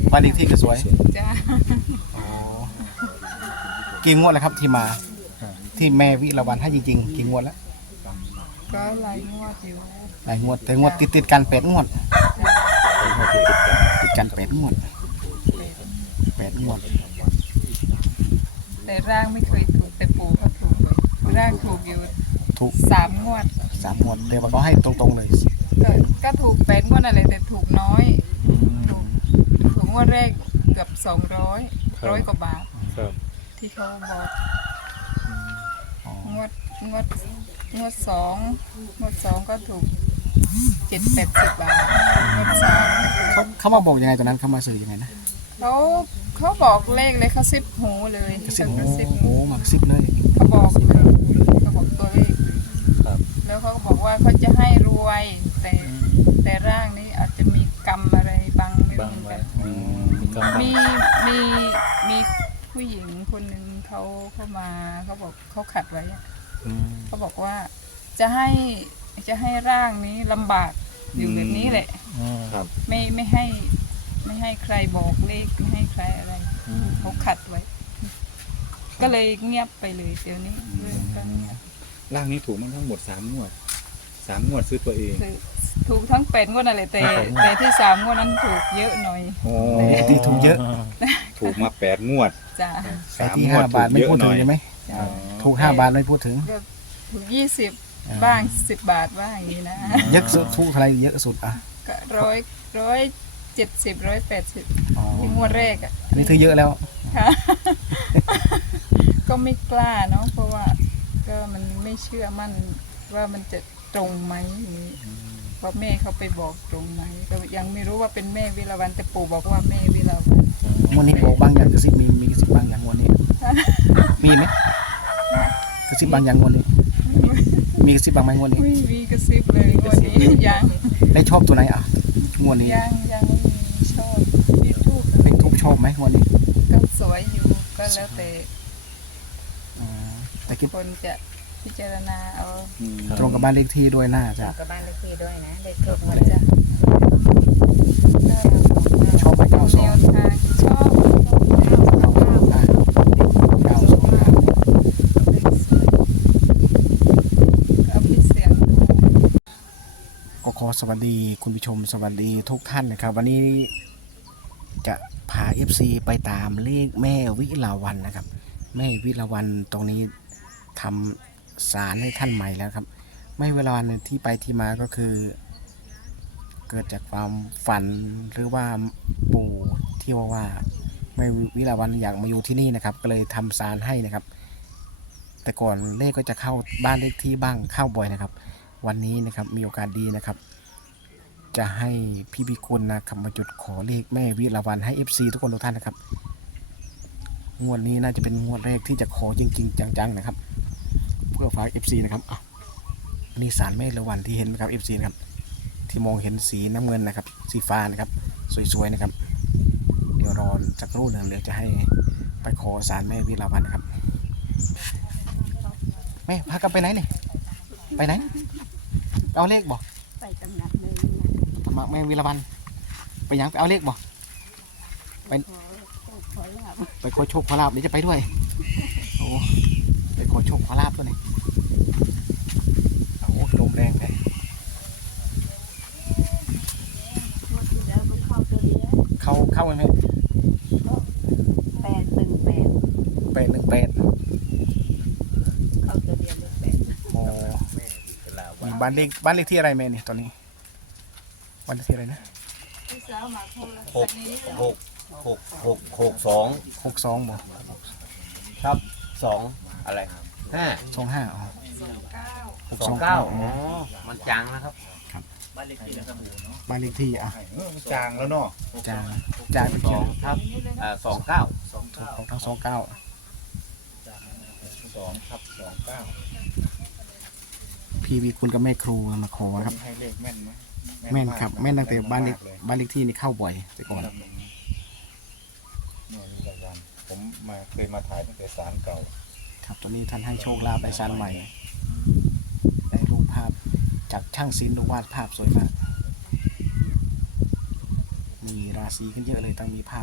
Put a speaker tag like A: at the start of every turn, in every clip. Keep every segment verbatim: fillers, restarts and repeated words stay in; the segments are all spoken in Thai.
A: บ้านเลขที่ก็สวย
B: จ้า
A: อ๋อกี่งวดแล้วครับที่มาที่แม่วิลาวันให้จริงๆกี่งวดแล้ว
B: ก็หลายงวดอยู่
A: หลายงวดแต่งวดติดติดๆกันแปดงวดติดกันแปดงวดแปดงวด
B: แต่ร่างไม่เคยถูกแต่ปู่ก็ถูกร่างถูกอยู่
A: ถูก
B: สามงวด
A: สามงวดเดี๋ยวเขาให้ตรงๆเลย
B: ก็ก็ถูกแปดงวดอะไรแต่ถูกน้อยถูกถูกงวดแรกเกือบสองร้อยร้อยกว่าบาท
C: ครับ
B: ที่เขาบอก
A: อ๋อ
B: งวดงวดงวดสองงวดสองก็ถูกเจ็ดแปดสิบบาทงวดสาม
A: เขาเขามาบอกยังไงตอนนั้นเขามาสื่อยังไงนะ
B: เขาเขาบอกเลขเลยเขาซิบหูเลย
A: กระซิบ
B: เขา
A: โอ้
B: ซิบ
A: โหมากระซิบเลย
B: เขาบอกเลยเขาบอกตัวเลข
C: ครับ
B: แล้วเขาก็บอกว่าเขาจะให้รวยแต่แต่ร่างนี้อาจจะมีกรรมอะไรบังไม่
C: บั
B: รู้
C: ง
B: เหมือน
C: ไว้
B: กัน
C: อืมมีกำบัง
B: มีมีมีผู้หญิงคนหนึ่งเขาเข้ามาเขาบอกเขาขัดไว้อะ
A: อืม
B: เขาบอกว่าจะให้จะให้ร่างนี้ลำบากอยู่แบบนี้แหละ
A: อืม
C: ครับ
B: ไม่ไม่ให้ไม่ให้ใครบอกเลขไม่ให้ใครอะไร
C: อืม
B: เขาขัดไว้ ก็เลยเงียบไปเลยเดี๋ยวนี้เรื่องก็เงียบ
C: ร่างนี้ถูกมันทั้งหมดสามงวดสามงวดซื้อตัวเอง
B: คือถูกทั้งเป็ดงวดอะไรแต่
C: ทั้งแปดงวด
B: แต่ที่สามงวดนั้นถูกเยอะหน่อย
C: โอ้
A: ที่ถูกเยอะ
C: ถูกมาแปดงวด
B: จ้ะ
A: แต่
C: สาม
A: ที่
C: งว
A: ห้า
C: ด
A: บาท
C: ถูก
A: ไม่
C: เยอะ
A: พูด
C: ห
A: ถึ
C: น่
A: ง
C: อย
A: ใช่ไหม
B: จ้ะ
C: อ๋อ
A: ถูกห้าบาทไม่พูดถึง
B: ก็ถูกยี่สิบ
A: อ่า
B: บ้างสิบบาทบ้างอย่างนี้นะ
A: เยอะสุดถูกอะไรเยอะสุดอ่ะ
B: ก็ร้อยร้อยเจ็ดสิบร้อยแปดสิบ
A: อ๋อ
B: ที่งวดแรกอ่ะ
A: อันนี้ถือเยอะแล้ว
B: ค่ะ ก็ไม่กล้าเนาะเพราะว่าก็มันไม่เชื่อมั่นว่ามันจะตรงไหมอย่างนี้เพราะแม่เขาไปบอกตรงไหมก็ยังไม่รู้ว่าเป็นแม่วิลาวันแต่ปู่บอกว่าแม่วิลาวัน
A: งวดนี้บอกบางอย่างกระซิบมีมีกระซิบบางอย่างงวดนี้ มีไหมกระซิบบางอย่างงวดนี้ มีกระซิบบางไหมงวดนี้
B: ไม่มีกระซิบเลยวันนี้ยัง
A: ได้ชอบตัวไหนอ่ะงวดนี้
B: ยังยังไม่มีชอบที่ทูบ
A: ได้ทุบชอบไหมงวดนี้
B: ก็สวยอยู่ก็แล้วแต่
A: อ๋อแต่คิด
B: คนจะพิจารณาเอา
C: อืม
A: ตรงกับบ้านเลขที่ด้วยน่าจะ
D: กับบ้านเลขที่ด้วยนะเลขทูบ
B: มันจะ
A: ชอบไหมเก้าส
B: แน
A: อง
B: วทางชอบ
A: เก้าสองห้า
B: เอาไปเสียงดู
A: ก็ขอสวัสดีคุณผู้ชมสวัสดีทุกท่านนะครับ วันนี้จะพา เอฟ ซี ไปตามเลขแม่วิลาวันนะครับ แม่วิลาวันตรงนี้ทำศาลให้ท่านใหม่แล้วครับแม่วิลาวันที่ไปที่มาก็คือ เกิดจากความฝันหรือว่าปู่ที่ว่าว่าแม่วิลาวันอยากมาอยู่ที่นี่นะครับ ก็เลยทำศาลให้นะครับ แต่ก่อนเลขก็จะเข้าบ้านเลขที่บ้างเข้าบ่อยนะครับ วันนี้นะครับมีโอกาสดีนะครับ จะให้พี่พิคุณนะครับมาจุดขอเลขแม่วิลาวันให้ เอฟ ซี ทุกคนทุกท่านนะครับงวดนี้น่าจะเป็นงวดแรกที่จะขอจริงๆจังๆนะครับ เพื่อฝาก เอฟ ซี นะครับอ่ะนี่ศาลแม่วิลาวันที่เห็นนะครับ เอฟ ซี นะครับที่มองเห็นสีน้ำเงินนะครับ สีฟ้านะครับสวยๆนะครับ เดี๋ยวรอสักครู่หนึ่งเดี๋ยวจะให้ไปขอศาลแม่วิลาวันนะครับแม่พากันไปไหนเนี่ยไปไหนเอาเลขบ่
D: ไปตำหนักเลย
A: ธรรมะแม่วิลาวันไปยังไปเอาเลขบ่ ไป
D: ขอขอลาบ
A: ไปขอโชคขอลาบเดี๋ยวจะไปด้วยโอ้ไปขอโชคขอลาบตัวนี้โอ้ลมแรงเลย
D: งวดที่แล้วมันเข้าตัวเดียว
A: เข้าเข้าไหม
D: แปดหนึ่งแปด
A: แปดหนึ่งแปด
D: เข้าตัวเดียวเลยแปด
A: โอ้มีบ้านเลขบ้านเลขที่อะไรแม่เนี่ยตอนนี้บ้านเลขที่อะไรนะ
B: ที่สาวมาโทร
E: หกหกหกหกหกสอง
A: หกสองบ่
E: ครับสองอะไรห้า
A: สองห้าอ๋อหก
E: ส
A: ส
E: อ
A: อง ง
E: เก้า
A: เก้า
E: อ๋อมันจังนะครับ
A: บ้านเลขที่อ่ะ
C: จางแล้วเนาะ
A: จางจางเป็น
E: สองทับอ่าสองเก้า
A: ถูกของทั้งสองเก้า
C: สองทับสองเก้า
A: พี่วีคุณกับแม่ครูมาขอครับ
C: ให้เลขแม่นไหม
A: แม่นครับแม่นตั้งแต่บ้านเลข
C: มกเลย
A: บ้านเลขที่นี่เข้าบ่อยแต่ก่อน
C: ครับเนี่ยวิลาวันผมมาเคยมาถ่ายตั้งแต่ศาลเก่า
A: ครับตอนนี้ท่านให้โชคลาภได้ซานใหม่ได้รูปภาพจากช่างศิลป์วาดภาพสวยมากมีมีราศีขึ้นเยอะเลยต้องมีภาพ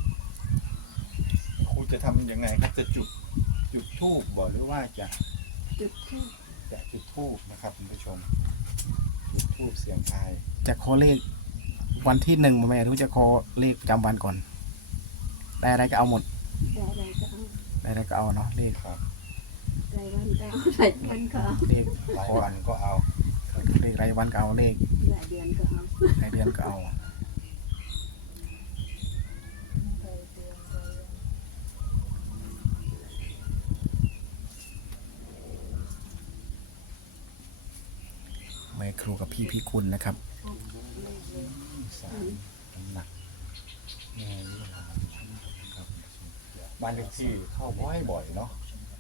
C: ครูจะทำยังไงครับจะจุดจุดธูปบอกหรือว่าจะ
D: จุดที่
C: จะจุดธูปนะครับคุณผู้ชมจุดธูปเสียงทาย
A: จะขอเลขวันที่หนึ่งมาแม่รู้จะขอเลขประจำวันก่อน ได้อะไรก็เอาหมด
D: ได้อะไรก็เอา
A: ได้อะไรก็เอาเนาะเลข
C: ครับ
D: รายวันก็เอารายวันก็เอา
A: เลข
C: รายวันก็เอา
A: เลขรายวันก็เอาเลข
D: รายเดือนก็เอา
A: รายเดือนก็เอาแม่ครูกับพี่พี่คุณนะครับ
C: สามน้ำหนักแม่วิลาครับบ้านเลขที่เข้าบ่อยบ่อยๆเนาะ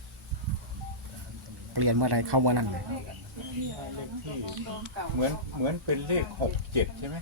A: เปลี่ยนเมื่อไรเข้าเมื่อนั้นเลย
C: บ้านเลขที่เหมือนเหมือนเป็นเลขหกเจ็ดใช่ไหม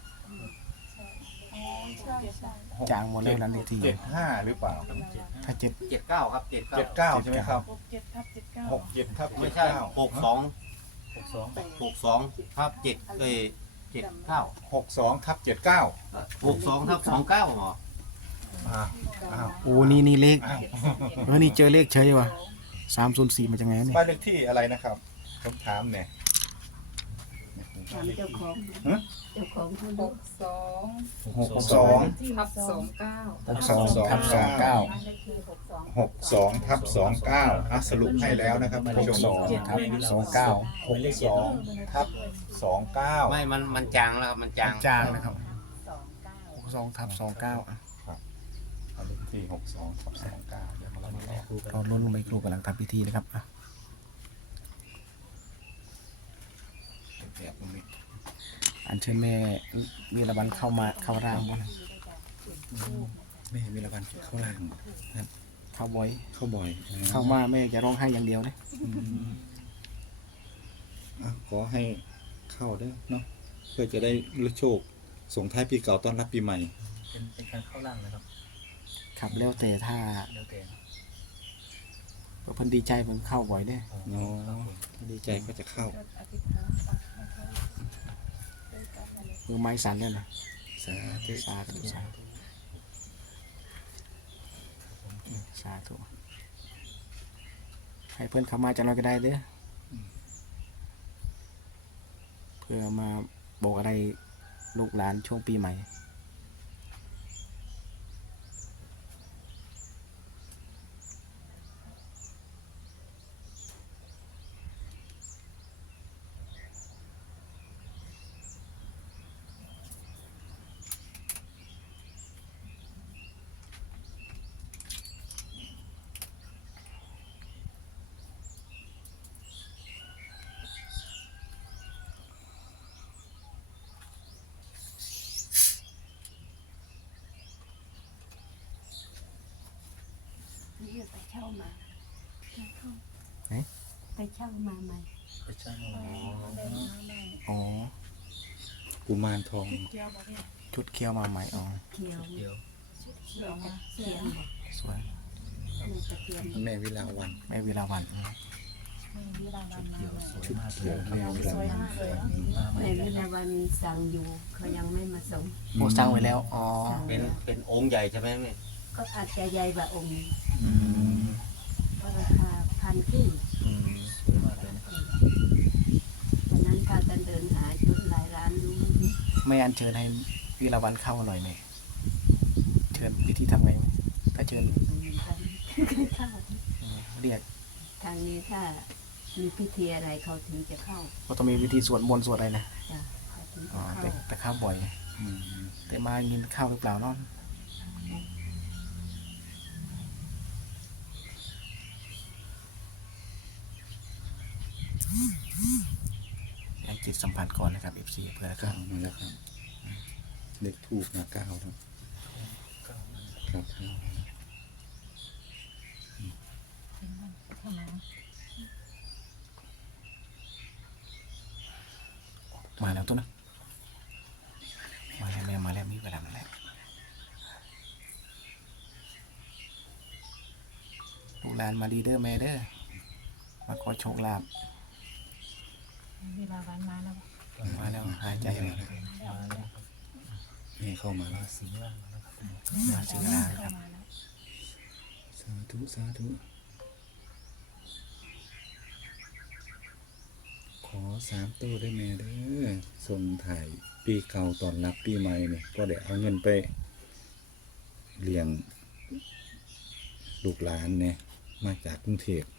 C: หก
A: จางหมดแล้วนั้นเลขที่
C: เจ็ดห้าหรือเปล่า
A: ถ้าเจ็ด
E: เจ็ดเก้าครับเจ็ดเก้า
C: เจ็ดเก้าใช่ไหมครับ
B: หกเจ็ดทับเจ็ดเก้า
C: หกเจ็ดทับ
E: ไม่
C: เจ็ด
E: ใช่
C: เก้า
E: หกสอง
C: หกสอง
E: หกสองทับเจ็ดเอ้ยเจ็ดเก้า
C: หกสองทับเจ็ดเก้า
E: หกสองทับสองเก้าหรอ
C: อ้าวอ้าว
A: โอ้นี่นี่เลข
C: อ้าว
A: เออนี่เจอเลขเฉยว่ะสามศูนย์สี่มาจากไหนเนี่ย
C: บ้านเลขที่อะไรนะครับผมถามเนี่ย
D: ถามเจ้าของ
C: ฮะ
D: เจ้าของเขา
B: ห
D: ดู
B: กสอง
A: หก
C: สอง
B: ทับสองเก้า
A: หกสองทับสองเก้า
D: บ้านเลขที่หกสอง
C: หกสองทับสองเก้าอ่ะสรุปให้แล้วนะครับคุณ
A: ห
C: ผู้
A: ก
C: ชม
A: สองทับสองเก้า
C: หกสองทับสองเก้า
E: ไม่มันมันจางแล้วครับมันจาง
A: จางนะครับ
D: สองเก้า
A: หกสองทับสองเก้า
C: บ้านเลขที่หกสองทับสองเก้าเดี๋ยวมาเรามาต่อ
A: เราลุ้นไปครูกำลังทำพิธีนะครับอ่ะ
C: แอบตรงนี้
A: อันเชิญแม่วีรบันเข้ามาเข้าร่างบน
C: แม่มีละวันเข้าล่าง
A: เข้าบ่อย
C: เข้าบ่อย
A: เข้ามาแม่จะร้องไห้อย่างเดียวเลย
C: อืมอ่ะขอให้เข้าเด้อเนาะเพื่อจะได้ลุ้นโชคส่งท้ายปีเก่าต้อนรับปีใหม่
F: เป็นเป็นการเข้าร่างนะครับ
A: ครับแล้วแต่ถ้า
F: แล้วแต่
A: เพิ่นดีใจเพิ่นเข้าบ่อยเด้
C: เนาะดีใจก็จะเข้า
A: มือไม้สั่นแล้วนะ
C: สาธุ
A: สาธุสาธุสาธุให้เพื่อนเข้ามาจากเราก็ได้เด้อเพื่อมาบอกอะไรลูกหลานช่วงปีใหม่
D: นี่ไปเช่ามา
A: ไหน
D: ไปเช่ามาใหม่
F: ไปช่าง
A: อ๋อ
C: กุมารทอง
A: ชุดเคี้ยวมาใหม่อ๋อ
D: เขียว
F: เดียว
D: เขียวเขียวบอก
A: สวย
D: มีตะเกียบ
C: แม่วิลาวัน
A: แม่วีรวันอืม
F: เดียวสวย
C: ชุด
F: มาก
C: เขียวแม่วิลาวัน
D: ในเวลาวันสั่งอยู่เขายังไม่มาส่ง
A: โอ้สร้างไว้แล้วอ๋อ
D: สั่ง
E: เป็น
D: แล้ว
E: เป็นองค์ใหญ่ใช่ไหมแม่
D: ก็อาจจะใหญ่กว่าองค์
A: อืม
D: เพราะราคาพันกี่
A: อืม
F: สวยมากเลยนะครับ
D: วันนั้นพากันเดินหาชุดหลายร้านดู
A: ไม่อันเชิญให้วีรวันเข้าหน่อยไหมเชิญพิธีทำไงถ้าเชิญ
D: เหมือนกันเข้า
A: อืมเรียก
D: ทางนี้ถ้ามีพิธีอะไรเขาถึงจะเข้า
A: ก็ต้องมีวิธีสวดมนต์สวดอะไรนะ
D: จ้ะเขาถึง
A: อ๋อ
D: จะ
A: แต่
D: เข้า
A: แต่เข้าบ่อย
C: อืม
A: แต่มากินข้าวหรือเปล่าเนาะให้จิตสัมผัสก่อนนะครับ เอฟ ซี เพื่อครั
C: เก้า
A: บ
C: มาแล้วครับเลขทูบนะเก้าครับครับ
A: มาแล้วตัวนะมาแล้วแม่มาแล้วมีเวลามาแล้วลูกหลานมาดีเด้อแม่เด้อมาขอโชคลาภ
B: เวลาวันมาแล้ว
A: มาแล้วหายใจเลย
F: มาแล้ว
C: ม่เข้ามาแล้ว
F: สิงร่างนะครับ
A: มาสิงร่างครับ
C: สาธุสาธุขอสามตัวได้แม่เด้อส่งถ่ายปีเก่าตอนรับปีใหม่เนี่ยก็ได้เอาเงินไปเลี้ยงลูกหลานเนี่ยมาจากกรุงเทพ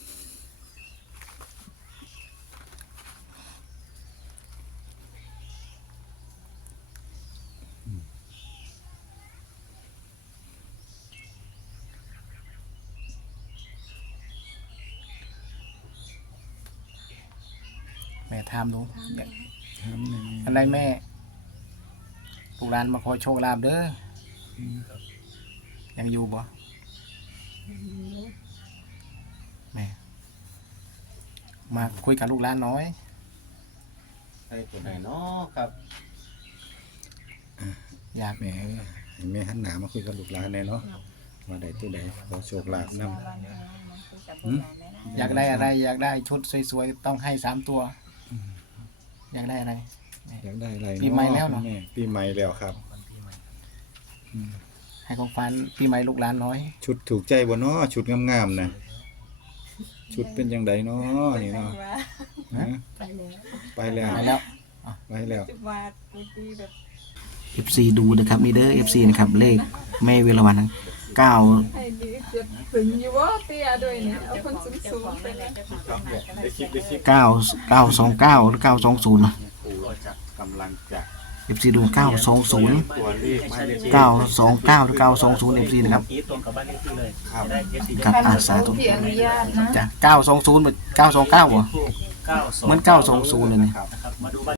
A: แม่ถามดูอยาก
C: ทำหนึ่ง
A: อันใดแม่ลูกหลานมาขอโชคลาภเด้ออยังอยู่บ่แม่มาคุยกับลูกหลานน้อย
E: ใส่ตัวไหนเนาะครับ
A: อยาก
C: แม่ให้แม่หันหนามาคุยกับลูกหลานแน่เนาะว่าได้ตัวใดขอโชคลาภนำ
A: อยากได้อะไร อยากได้ชุดสวยๆต้องให้สามตัว อยากได้อะไร
C: อยากได้อะไร
A: ปีใหม่แล้วเหรอ
C: แม่ปีใหม่แล้วครับ
F: วันปีใหม่
A: ให้ของฟันปีใหม่ลูกหลานน้อย
C: ชุดถูกใจบ่เนาะชุดงามๆนะชุดเป็นยังไงเนาะนี่เนาะฮะ
D: ไปแล้ว
C: ไปแล้ว
A: ไปแล้ว
C: ไปแล้ว
B: จะมาบางทีแบบ
A: เอฟ ซี ดูนะครับนี่เด้อ เอฟ ซี นะครับเลขแม่เวรวันเก้า
B: ให้ดีจะถึงอยู่ว่าเตี้ยด้วยเนี่ยเอาคนสูง
D: เจ้า
B: สูง
D: ของ
B: ไป
D: นั่นแห
B: เล
D: ละ
B: ย
D: เจ้าของนั่นก็ได้
C: ได้คลิปได้คลิป
A: เก้าเก้าสองเก้าหรือเก้าสองศูนย์นะ
C: ปู่จะกำลังจะ
A: เอฟ ซี ดูเก้าสองศูนย์
C: ตัวเลขหมายเลข
A: เก้าสองเก้าหรือเก้าสองศูนย์ เอฟ ซี นะครับ
F: อีทตรงกับบ้านเลขที่เลย
C: ครับ
F: จะได้เอฟซี
A: ครับอาสาธุ
B: ที่อนุญาตนะ
A: จ้ะเก้าสองศูนย์เก้าสองเก้าบ่
F: เก้าสอง
A: เหมือนเก้าสองศูนย์เลยเนี่ย
F: นะครับมาดูบ้าน